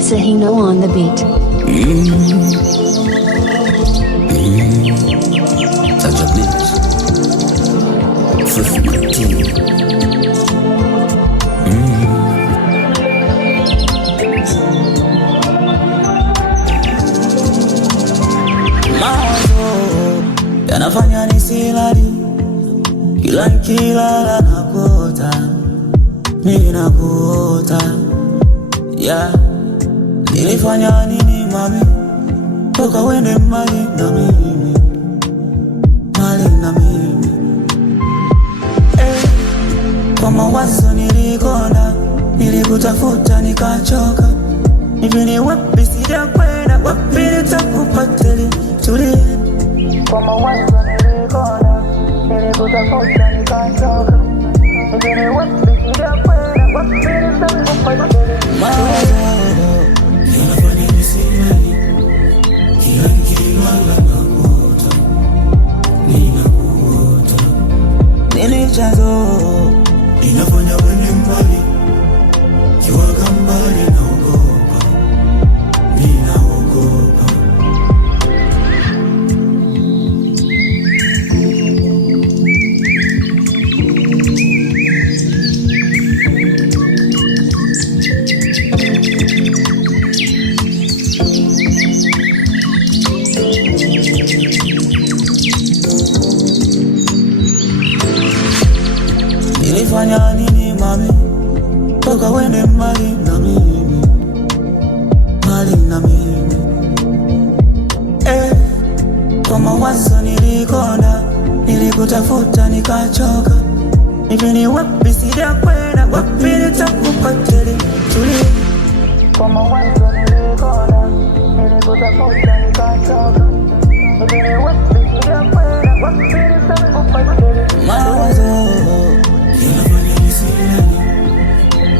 Sahino on the beat. Touch your lips. Fifth my tea. Mawazo yanafanya nisilali, kila nikilala nakuota, mimi nakuota. Nilifanya nini mami, toka wende mbali na mimi, mbali na mimi. Kwa mawazo nilikonda, nilikutafuta nikachoka. Hivi ni wapi sijakwenda, wapi nitakupata tulie. Kwa mawazo nilikonda, nilikutafuta nikachoka. Hivi ni wapi sijakwenda, wapi nitakupata tulie. Mawazo yanafanya nisilali, kila nikilala nakuota, ninakuota. Nini chanzo inafanya wende mbali, kiwaga mbali naogopa, ninaogopa. Nilifanya nini mami, toka wende mbali na mimi, mbali na mimi. Kwa mawazo nilikonda, nilikutafuta nikachoka. Hivi ni wapi sijakwenda, wapi nitakupata tulie. Kwa mawazo nilikonda, nilikutafuta nikachoka. Hivi ni wapi sijakwenda, wapi nitakupata tulie. Mawazo yanafanya nisilali,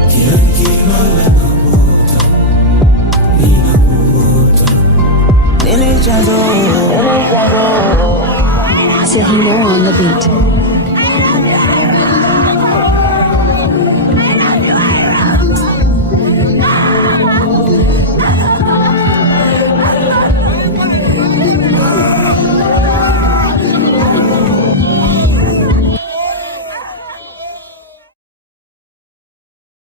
kila nikilala nakuota, ninakuota. Nini chanzo Sahino on the beat.